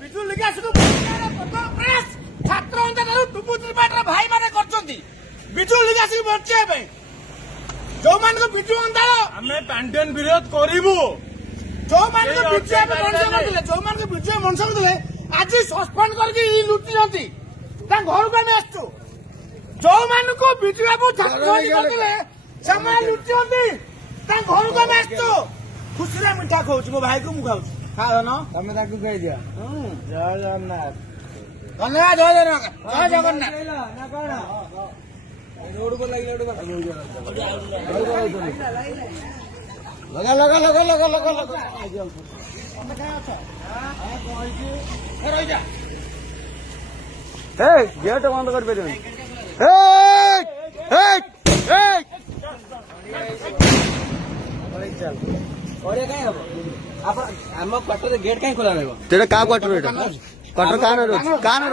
Biju ଲିଗାସକୁ press ଛାତ୍ର ଅଞ୍ଚଳରୁ ଟୁପୁ ତ୍ରିପାଠୀର ଭାଇମାନେ କରିଛନ୍ତି ବିଜୁ ଲିଗାସକୁ ବଞ୍ଚିବା ପାଇଁ। ଯୋଉମାନଙ୍କୁ ବିଜୁ ଅଣ୍ଡାଳ ଆମେ ପାଣ୍ଡିଆନ ବିରୋଧ କରିବୁ। ଯୋଉମାନଙ୍କୁ ବିଜୁ ମଣିଷ କରୁଥିଲେ ଯୋଉମାନଙ୍କୁ ବିଜୁ ମଣିଷ କରୁଥିଲେ ଆଜି ସସ୍ପେଣ୍ଡ କରିକି ଲୁଟିଛନ୍ତି ତାଙ୍କ ଘରକୁ ଆମେ ଆସିଛୁ। ଯୋଉମାନଙ୍କୁ ବିଜୁ ବାବୁ କରୁଥିଲେ ସେମାନେ ଲୁଟିଛନ୍ତି ତାଙ୍କ ଘରକୁ ଆମେ ଆସିଛୁ। ଖୁସିରେ ମିଠା ଖାଉଛି ମୋ ଭାଇକୁ ମୁଁ ଖାଉଛି ଖାଉନ ତମେ ତାକୁ କହିଦିଅ। ଜୟ ଜଗନ୍ନାଥ। ଧନ୍ୟବାଦ ଜୟ ଜଗନ୍ନାଥ ଜୟ ଜଗନ୍ନାଥ। ନା କଣ ରୋଡକୁ ଲାଗିଲା ଲଗା ଲଗା ଲଗା ଲଗା ଲଗା ଲଗା ରହିଯା ଗେଟ ବନ୍ଦ କରିପାରିବନି। ଆମ କ୍ୱାର୍ଟରରେ ଗେଟ୍ କାହିଁ ଖୋଲା ରହିବ? तेरे का क्वार्टर एटा क्वार्टर कान रोज क्वार्टर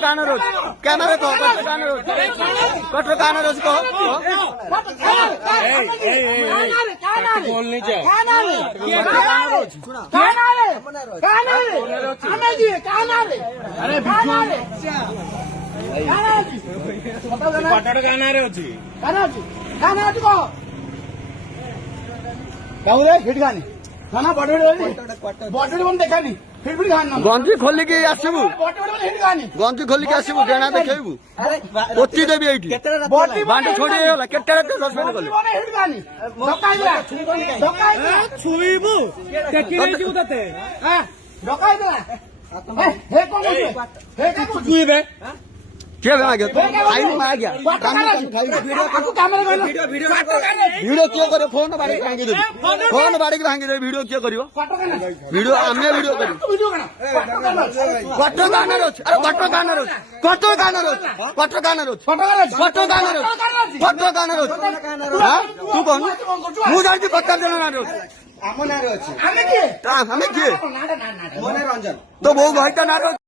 कान रोज कैमरे को क्वार्टर कान रोज को बोल नहीं जाओ। क्वार्टर गाना रे अछि हिटगानी खाना बड़े बड़े देखानी फिर भी खाना गंजी खोली की आसबू बड़े हिटगानी गंजी खोली की आसबू डेना देखैबू पोती देबी एठी बांटे छोड़ी होला केते रे सस्पेंड कले हिटगानी छुईबू टेकिरे जीव तते हां डकाई देला हे कोन हे छुईबे के आ गया आई आ गया कैमरा वीडियो क्यों करे फोन बाड़ी के भांगी देबी फोन बाड़ी के भांगी देबी वीडियो क्यों करियो वीडियो आमे वीडियो करी क्वार्टर गाना रोज अरे क्वार्टर गाना रोज हां तू कौन मु जानि पत्ता देना ना रोज ଆମ ନାଁରେ ଅଛି। ଆମେ କିଏ हमें किए ମୋ ନାଁ ରଞ୍ଜନ। तो वो भाई का ना रोज